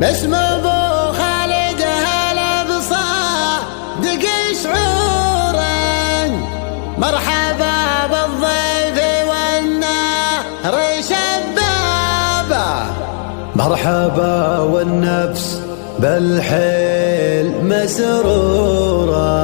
باسم ابو خالد هلا بصادق شعورا، مرحبا بالضيف والنهر شبابه، مرحبا والنفس بالحيل مسرورا،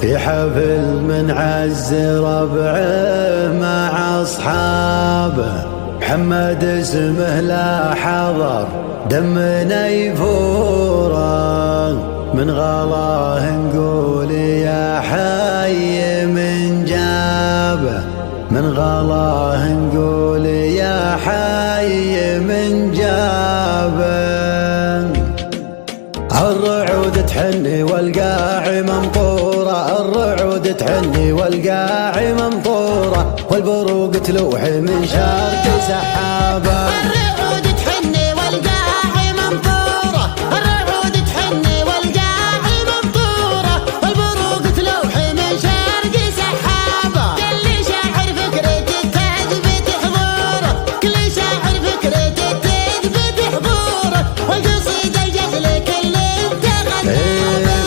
في حفل من عز ربعه مع اصحابه. محمد اسمه لا حضر دمنا يفورا، من غلاه نقول يا حي من جابه، من غلاه نقول يا حي من جابه. الرعود تحني والقاع ممطورة، الرعود تحني والقاع ممطورة، والبروق تلوح من شرق سحابة. الرعود تحني والقاع ممطورة، الرعود تحني والقاع ممطورة، والبروق تلوح من شرق سحابة. كل شاعر فكرته تثبت حضوره، كل شاعر فكرته تثبت حضوره، والقصيدة الجزل كل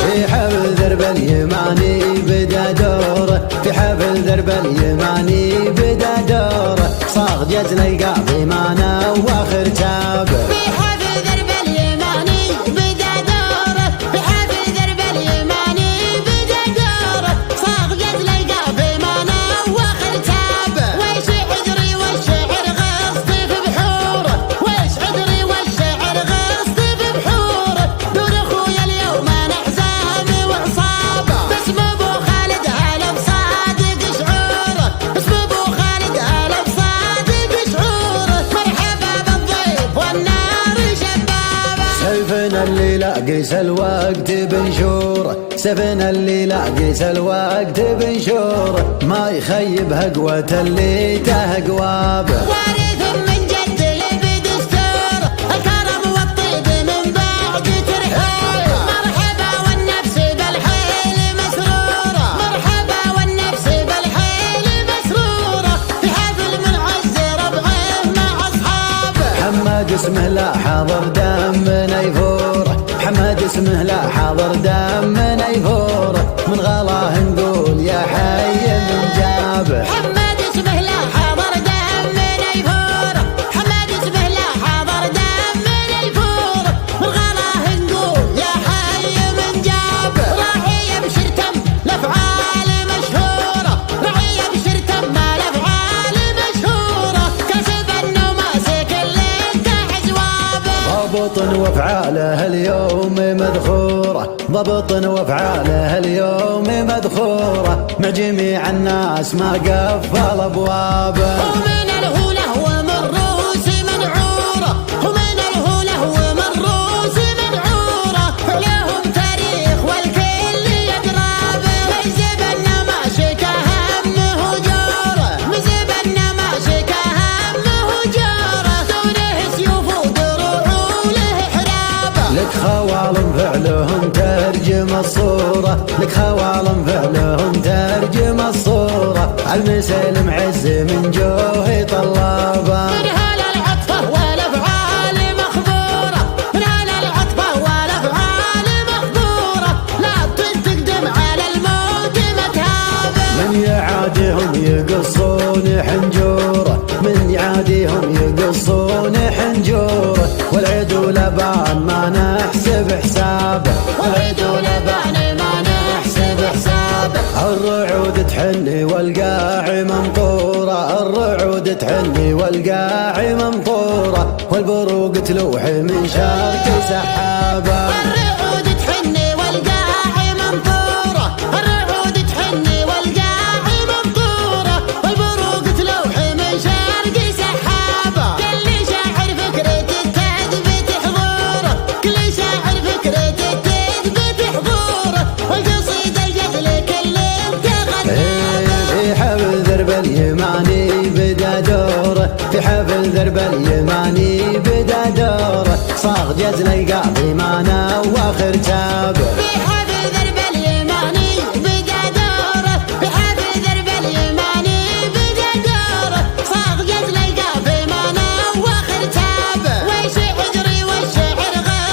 في حفل درب اليماني بدا دوره، في حفل درب اليماني بدا دوره، صاغ جزل القاضي ما نواخر تابه. في حفل درب اليماني بدا دوره، في حفل درب اليماني بدا دوره، صاغ جزل القاضي ما نواخر تابه. ويش عذري والشعر غصتي في بحوره، ويش عذري والشعر غصتي في بحوره، دور اخويا اليوم انا حزامي وعصابه. باسم ابو خالد هلا بصادق شعوره، باسم ابو خالد هلا بصادق شعوره، مرحبا بالضيف والنار شبابه. سيفنا اللي لاقيس الوقت بنشوره، سيفنا اللي لاقيس الوقت بنشوره، ما يخيبها قوة اللي تهقوابه. وارث من جد اللي بدستوره، الكرم والطيب من بعد ترحيله، مرحبا والنفس بالحيل مسروره، مرحبا والنفس بالحيل مسروره، في حفل من عز ربعه مع اصحابه. محمد اسمه لا حاضر دمنا يفوره، محمد اسمه لا حاضر دمنا يفوره، من غلاه نقول يا حي من جابه. محمد اسمه لا حاضر دمنا يفوره، محمد اسمه لا حاضر دمنا يفوره، من غلاه نقول يا حي من جابه. راعي بشرتم الافعال مشهوره، راعي بشرتم الافعال مشهوره، كسب انه ماسك اللي انتهى جوابه. ضبط وافعاله اليوم مذخوره، ضبط وافعاله اليوم مذخوره، مع جميع الناس ما قفل ابوابه. ومن الهوله ومن روس منعوره، ومن الهوله ومن روس منعوره، لهم تاريخ والكل يدرابه. مزبنا ما شكا همه جوره، مزبنا ما شكا همه جوره، دونه سيوف ودروع وله حرابه. لك خوالم فعلهم ترجم الصورة، لك خوالم فعلهم ترجم الصورة، المسلم عز من جوه طلابه. من هلا العطفة والأفعال مخبورة، من هلا العطفة والأفعال مخبورة، لا تقدم على الموت متهابة. من يعاديهم يقصون حنجوره، من يعاديهم يقصون حنجوره، والعيد ولبان ما نحسب حسابه، والعيد ولبان ما نحسب حسابه. الرعود تحني والقاع ممطورة، الرعود تحني والقاع ممطورة، والبروق تلوح من شرق سحابة. الرعود تحني والقاع ممطورة، الرعود تحني والقاع ممطورة، والبروق تلوح من شرق سحابة. كل شاعر فكرته تثبت حضوره، كل شاعر فكرته تثبت حضوره، والقصيدة الجزل كل في حفل درب اليماني بدا دوره، في حفل درب اليماني بدا دوره، صاغ جزل القاضي ما نواخر تابه. في حفل درب اليماني بدا دوره، في حفل درب اليماني بدا دوره، صاغ جزل القاضي ما نواخر تابه. ويش عذري والشعر غصتي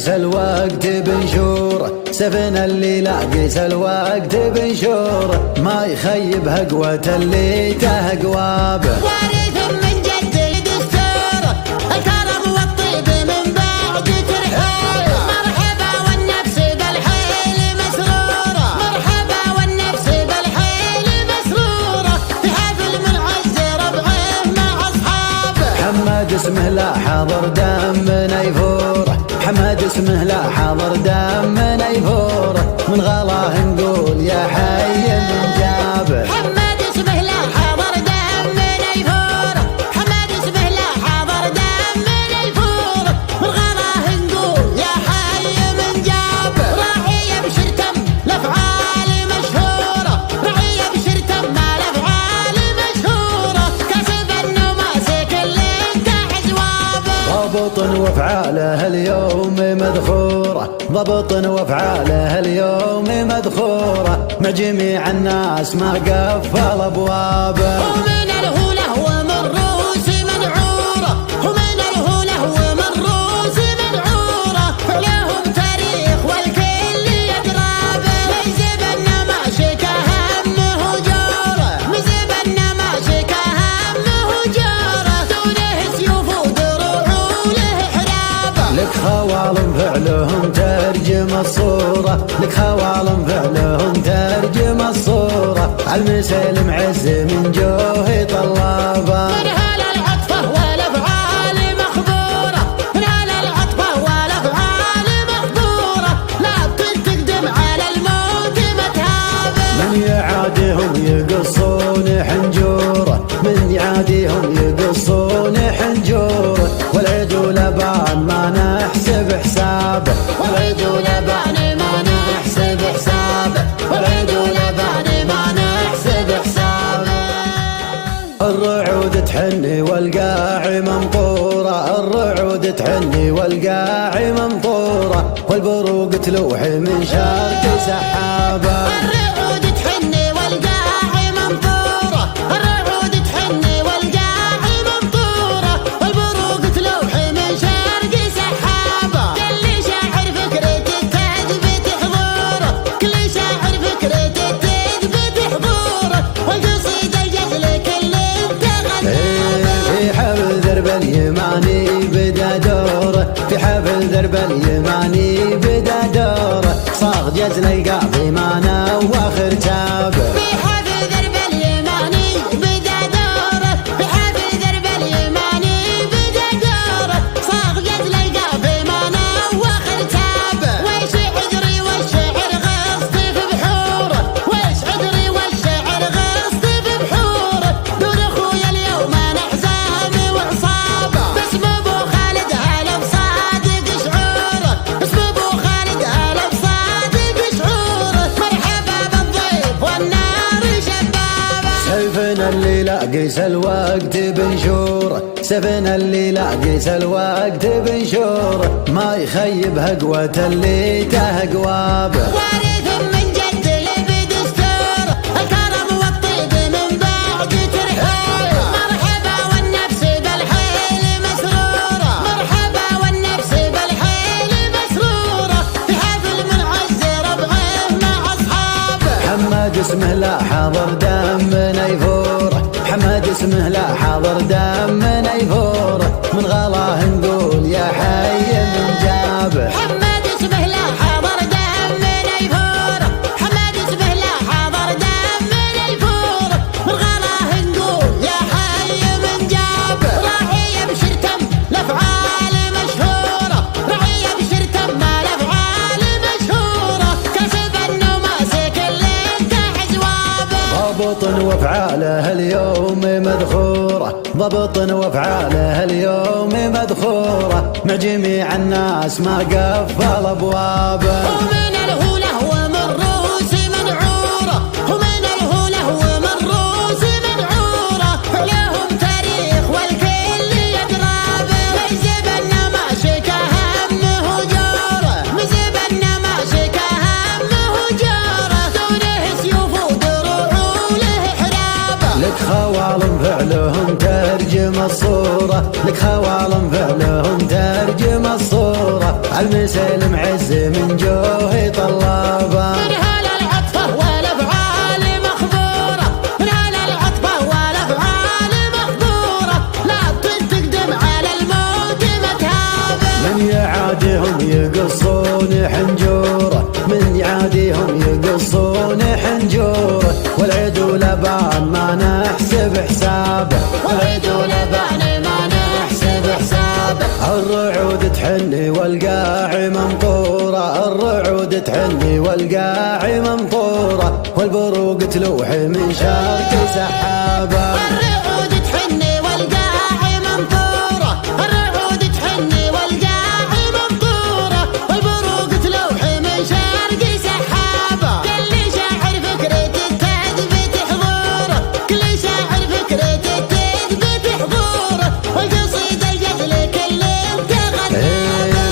قيس الوقت بنشوره، سفن اللي لاقيس الوقت بنشوره، ما يخيبها قوة اللي تهقوابه. وارث من جدي دستوره، الكرم والطيب من بعد ترحيله. مرحبا والنفس بالحيل مسرورة، مرحبا والنفس بالحيل مسرورة، في حفل من عز ربعه مع أصحابه. حماد اسمه لا حاضر دم نيفوره، حماد اسمه لا حاضر دم نيفوره، من غلاه نقول يا حي من جابه. حماد اسمه لا حاضر دم نيفوره، حماد اسمه لا حاضر دم نيفوره، من غلاه نقول يا حي من جابه. راعي بشرتم الافعال مشهوره، راعي بشرتم الافعال مشهوره، كسب النماسك اللي انتهى جوابه. ضبط وافعاله اليوم مذخوره، ضبط وافعاله اليوم مذخوره، مع جميع الناس ما قفل ابوابه. ومن الهوله ومن روس منعوره، ومن الهوله ومن روس منعوره، فلهم تاريخ والكل يدرابه. مزب النماشك همه جوره، مزب النماشك همه جوره، دونه سيوف ودروع وله حرابه. لك خوالم فعلهم ترجم الصورة، لك خوالم فعلهم ترجم الصورة، عالمسلم عز من جوه طلابه. من هلا العطفة والأفعال مخبورة، من هلا العطفة والأفعال مخبورة، لا تقدم على الموت متهابة. من يعاديهم يقصون حنجوره، من يعاديهم يقصون حنجوره، والعيد ولبان ما نحسب حسابه، والعيد ولبان ما نحسب حسابه، والعيد ولبان ما نحسب حسابه. الرعود تحني والقاعي ممطورة، الرعود تحني والقاعي ممطورة، والبروق تلوحي من شرق سحابة. الرعود تحني والقاعي ممطورة، الرعود تحني والقاعي ممطورة، والبروق تلوحي من شرق سحابة. كل شاعر فكرته تثبت حضوره، كل شاعر فكرته تثبت حضوره، والقصيدة الجزل كل في حفل درب اليماني بدا دوره، في حفل درب اليماني بدا دوره، صاغ جزل القاضي ما نواخر تابه. في حفل درب اليماني بدا دوره، في حفل درب اليماني بدا دوره، صاغ جزل القافي ما نواخر تابه. ويش عذري والشعر غصتي في بحوره، ويش عذري والشعر غصتي في بحوره، دون اخويا اليوم انا حزامي وعصابه. باسم ابو خالد هلا بصادق شعوره، باسم ابو خالد هلا بصادق شعوره، مرحبا بالضيف والنار شبابه. سيفنا اللي لاقيس الوقت بنشوره، سفنا اللي لاقيس الوقت بنشوره، ما يخيبها قوة اللي تهقوابه. وارث من جدي بدستوره، الكرم والطيب من بعد ترحيله. مرحبا والنفس بالحيل مسرورة، مرحبا والنفس بالحيل مسرورة، في حفل من عز ربعه مع أصحابه. حماد اسمه لا حاضر دم نيفوره، حماد اسمه لا حاضر دم نيفوره، من غلاه نقول يا حي من جابه. حماد اسمه لا حاضر دم نيفوره، حماد اسمه لا حاضر دم نيفوره، من غلاه نقول يا حي من جابه. راعي بشرتم الافعال مشهوره، راعي بشرتم الافعال مشهوره، كسب النماسك اللي انتهى جوابه. ضبط وافعاله اليوم مذخوره، ضبط وافعاله اليوم مذخوره، مع جميع الناس ما قفل ابوابه. ومن الهوله ومن روس منعوره، ومن الهوله ومن روس منعوره، فلهم تاريخ والكل يدرابه. مزب النماشك همه جوره، مزب النماشك همه جوره، دونه سيوف ودروع وله حرابه. لك خوالم فعلهم ترجم الصورة، لك خوالم فعلهم ترجم الصورة، المسلم عز من جوه طلابه. من هلا العطفة والأفعال مخبورة، من هلا العطفة والأفعال مخبورة، لا تقدم على الموت متهابة. من يعاديهم يقصون حنجوره، من يعاديهم يقصون حنجوره، والعيد لبان ما نحسب حسابه، والعيد لبان ما نحسب حسابه. الرعود تحني والقاع ممطورة، الرعود تحني والقاع ممطورة، والبروق تلوح من شرق سحابة. الرعود تحني والقاع ممطورة، الرعود تحني والقاع ممطورة، والبروق تلوح من شرق سحابة. كل شاعر فكرة تثبت حضوره، كل شاعر فكرة تثبت حضوره، والقصيدة الجدل كل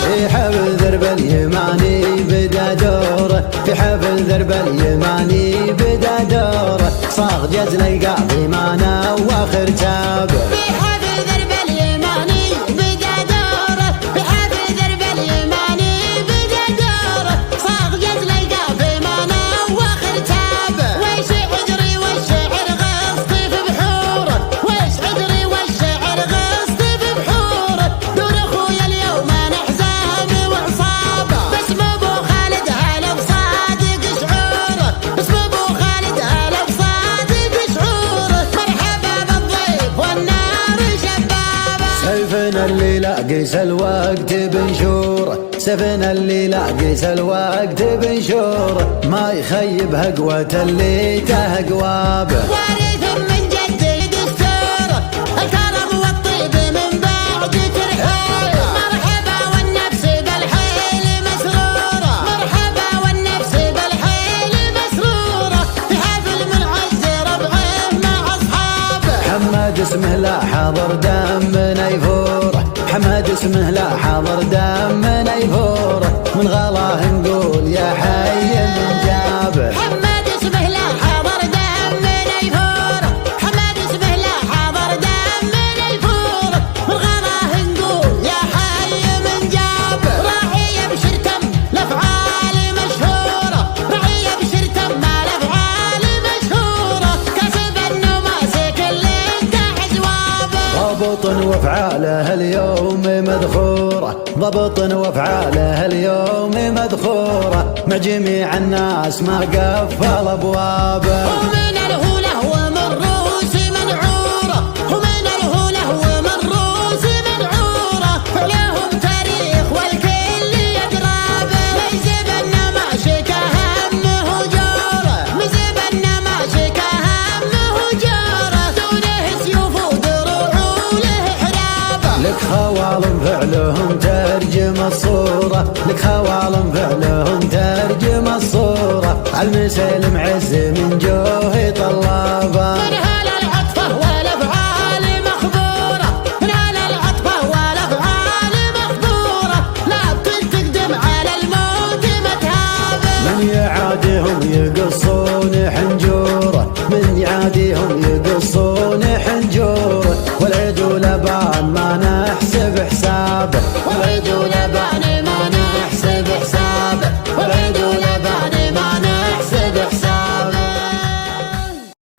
في حفل درب اليماني بدا دوره، في حفل درب اليماني بدا دوره، صاغ جزل القاضي ما نواخر تابه. في حفل درب اليماني بدا دوره، في حفل درب اليماني بدا دوره، صاغ جزل القافي ما نواخر تابه. ويش عذري والشعر غصتي في بحوره، ويش عذري والشعر غصتي في بحوره، دور اخويا اليوم نحزام وعصابه. باسم ابو خالد هلا بصادق شعوره، باسم ابو خالد هلا بصادق شعوره، مرحبا بالضيف والنار شبابه. سيفنا اللي لاقيس الوقت بنشوره، سيفنا اللي لاقيس الوقت بنشوره، ما يخيب هقوة اللي تهقوابه. وارث من جدي دستوره، الكرم والطيب من بعد ترحاله، مرحبا والنفس بالحيل مسروره، مرحبا والنفس بالحيل مسروره، في حفل منعز ربعه مع اصحابه. حماد اسمه لا حاضر دم نيفوره، حماد اسمه لا حاضر دم نيفوره، من غلاه نقول يا حي من جابه. حماد اسمه لا حاضر دم نيفوره، حماد اسمه لا حاضر دم نيفوره، من غلاه نقول يا حي من جابه. راعي بشرتم الافعال مشهوره، راعي بشرتم الافعال مشهوره، كسب النماسك اللي تحت جوابه. ضبط وافعاله اليوم مذخوره، ضبط وافعاله اليوم مذخوره، مع جميع الناس ما قفل ابوابه. ومن الهوله ومن روس منعوره، ومن الهوله ومن روس منعوره، فلهم تاريخ والكل يدرابه. مزبنا ماشيك همه جوره، مزبنا ماشيك همه جوره، دونه سيوف ودروع وله حرابه. لك خوالم فعلهم ترجم الصورة، لك خوالم فعلهم ترجم الصورة، المسلم عز من جوه طلابه. من هلا العطفة والأفعال مخبورة، من هلا العطفة والأفعال مخبورة، لا تقدم على الموت متهابة. من يعاديهم يقصون حنجوره، من يعاديهم يقصون حنجوره، والعيد لبان ما نحسب حسابه، والعيد لبان ما نحسب حسابه، والعيد لبان ما نحسب حسابه.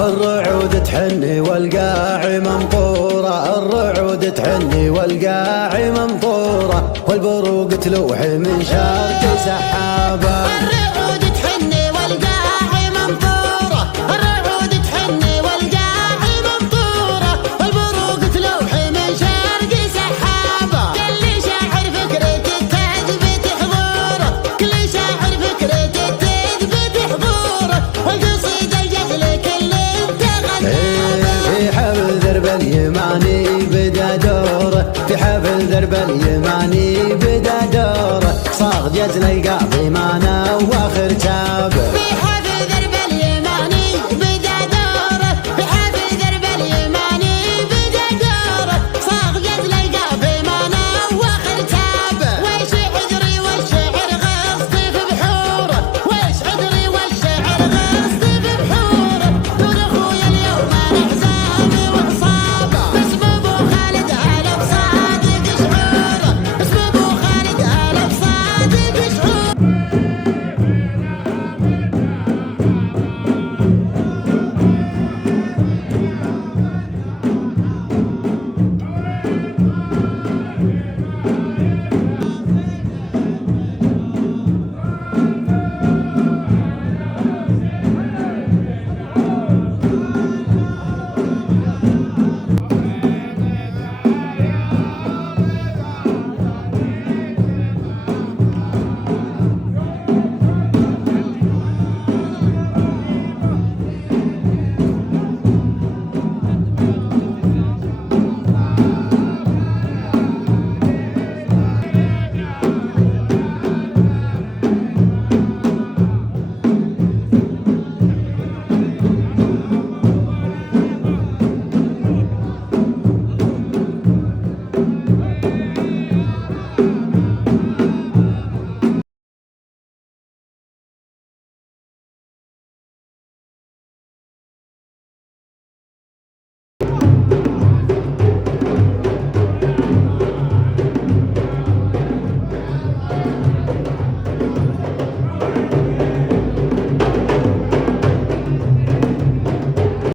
الرعود تحني والقاع ممطورة، الرعود تحني والقاع ممطورة، والبروق تلوح من شرق سحابة. الرعود تحني والقاع ممطورة، الرعود تحني والقاع ممطورة، والبروق تلوح من شرق سحابة. كل شاعر فكرة تثبت حضوره، كل شاعر فكرة تثبت حضوره، والقصيدة الجدل كل في حفل درب اليماني بدا دوره، في حفل درب اليماني